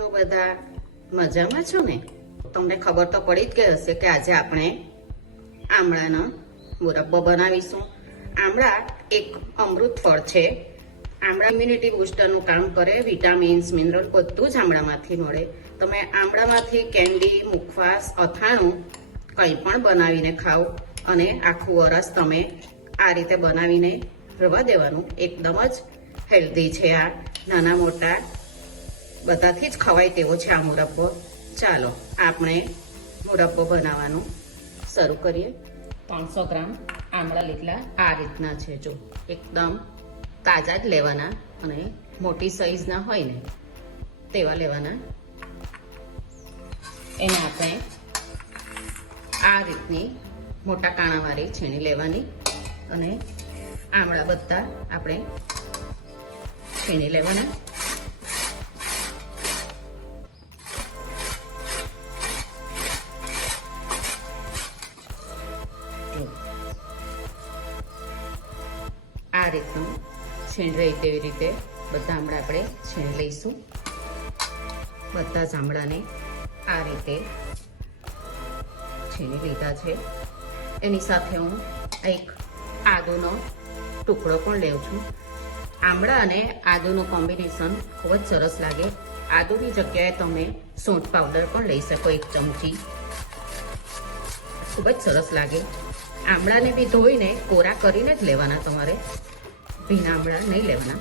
છો બધા? મજામાં છો ને? તમને ખબર તો પડી જ ગઈ હશે કે આજે આપણે આમળાનો મુરબ્બો બનાવીશું. આમળા એક અમૃત ફળ છે. આમળા ઇમ્યુનિટી બૂસ્ટરનું કામ કરે. વિટામિન્સ, મિનરલ બધું જ આમળામાંથી મળે. તમે આમળામાંથી કેન્ડી, મુખવાસ, અથાણું કંઈ પણ બનાવીને ખાઓ અને આખું વરસ તમે આ રીતે બનાવીને રવા દેવાનું. એકદમ જ હેલ્ધી છે. આ નાના મોટા બધાથી જ ખવાય તેવો છે આ મુરબ્બો. ચાલો આપણે મુરબ્બો બનાવવાનું શરૂ કરીએ. 300 ગ્રામ આમળા લીધા આ રીતના છે. જો એકદમ તાજા જ લેવાના અને મોટી સાઈઝના હોય ને તેવા લેવાના. એને આપણે આ રીતની મોટા કાણાવાળી છીણી લેવાની અને આમળા બધા આપણે છીણી લેવાના. આ રીતનું છીણ રહી તેવી રીતે બધા આમળા આપણે છીણી લઈશું. બધા જ આમળાને આ રીતે છીણી લીધા છે. એની સાથે હું એક આદુનો ટુકડો પણ લઉં છું. આમળા અને આદુનું કોમ્બિનેશન ખૂબ જ સરસ લાગે. આદુની જગ્યાએ તમે સૂંઠ પાવડર પણ લઈ શકો 1 ચમચી. ખૂબ જ સરસ લાગે. આમળાને બી ધોઈને કોરા કરીને જ લેવાના. તમારે ભીના આમળા નહીં લેવાના.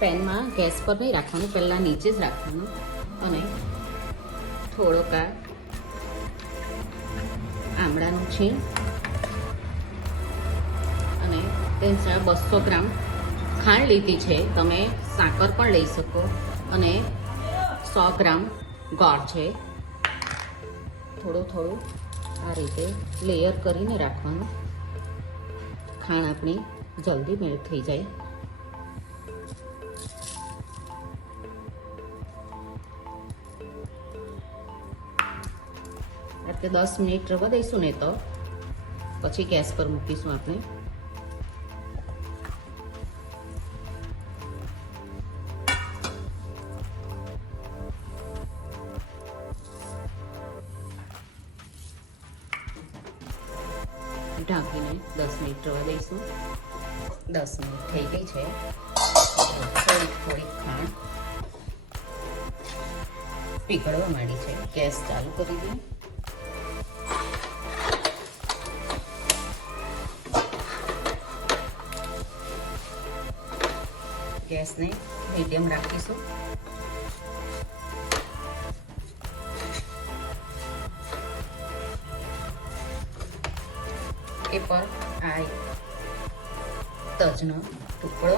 પેનમાં ગેસ પર નહીં રાખવાનું, પહેલાં નીચે જ રાખવાનું અને થોડોક આ આમળાનું છીણ અને તેના 200 ગ્રામ ખાંડ લીધી છે. તમે સાકર પણ લઈ શકો અને 100 ગ્રામ ગોળ છે. થોડું થોડું આ રીતે લેયર કરીને રાખવાનું. ખાંડ આપણી જલ્દી મેલ્ટ થઈ જાય. એટલે 10 મિનિટ રવા દઈશું ને તો પછી ગેસ પર મૂકીશું આપણે. ઢાંકીને 10 મિનિટ રવા દઈશું. 10 મિનિટ થઈ ગઈ છે. થોડી ખાંડ પીગળવા માંડી છે. ગેસ ચાલુ કરી દઈએ. ગેસને મીડિયમ રાખીશું. એ પર આ તજનો ટુકડો,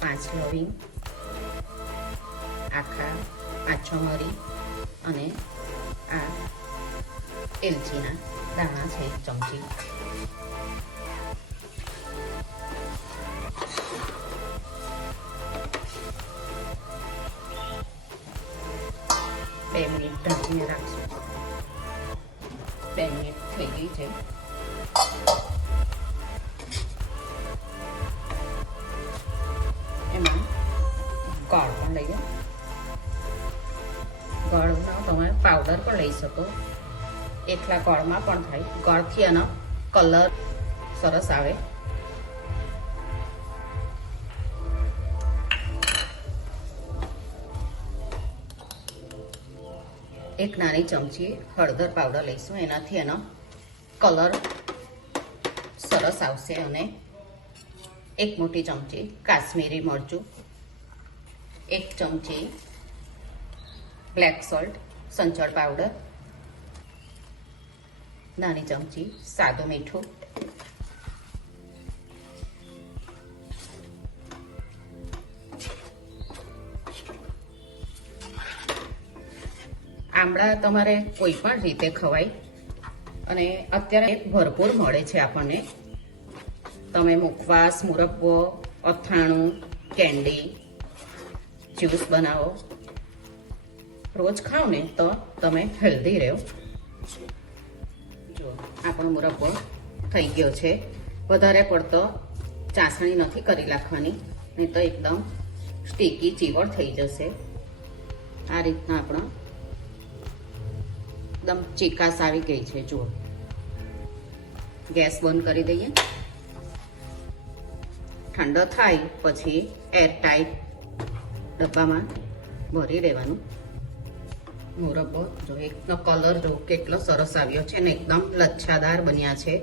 5 લવિંગ, આછો મરી અને આ એલચીના દાણા છે 1 ચમચી. બે મિનિટ ઢાંકીને રાખશું. 2 મિનિટ થઈ ગઈ છે. એમાં ગોળ પણ લઈએ. ગોળનો તમે પાવડર પણ લઈ શકો. એકલા ગોળમાં પણ થાય. ગોળથી એનો કલર સરસ આવે. એક નાની ચમચી હળદર પાવડર લઈશું. એનાથી એનો કલર સરસ આવશે. અને 1 મોટી ચમચી કાશ્મીરી મરચું, 1 ચમચી બ્લેક સોલ્ટ સંચળ પાવડર, નાની ચમચી સાદું મીઠું, આમળા તમારે કોઈ પણ રીતે ખવાય અને અત્યારે ભરપૂર મળે છે આપણને. તમે મુખવાસ, મુરબ્બો, અથાણું, કેન્ડી, જ્યુસ બનાવો, રોજ ખાઓ ને તો તમે હેલ્ધી રહો. જો આપણો મુરબ્બો થઈ ગયો છે. વધારે પડતો ચાસણી નથી કરી નાખવાની, નહીં તો એકદમ સ્ટીકી ચીવડ થઈ જશે. આ રીતના આપણો એકદમ ચીકાશ આવી ગઈ છે. જુઓ, ગેસ બંધ કરી દઈએ. ઠંડો થાય પછી એરટાઈટ ડબ્બામાં ભરી દેવાનું. મુરબ્બો જો એકનો કલર જો કેટલો સરસ આવ્યો છે ને એકદમ લચ્છાદાર બન્યા છે.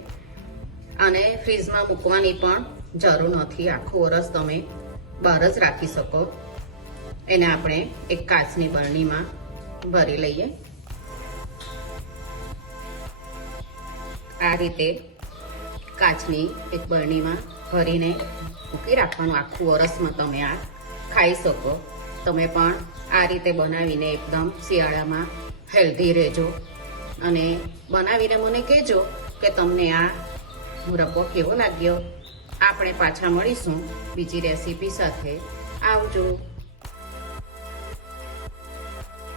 અને ફ્રીજમાં મૂકવાની પણ જરૂર નથી. આખું વરસ તમે બહાર જ રાખી શકો. એને આપણે એક કાચની બરણીમાં ભરી લઈએ. આ રીતે કાચની એક બરણીમાં ભરીને મૂકી રાખવાનું. આખું વરસમાં તમે આ ખાઈ શકો. તમે પણ આ રીતે બનાવીને એકદમ શિયાળામાં હેલ્ધી રહેજો અને બનાવીને મને કહેજો કે તમને આ મુરબ્બો કેવો લાગ્યો. આપણે પાછા મળીશું બીજી રેસીપી સાથે. આવજો.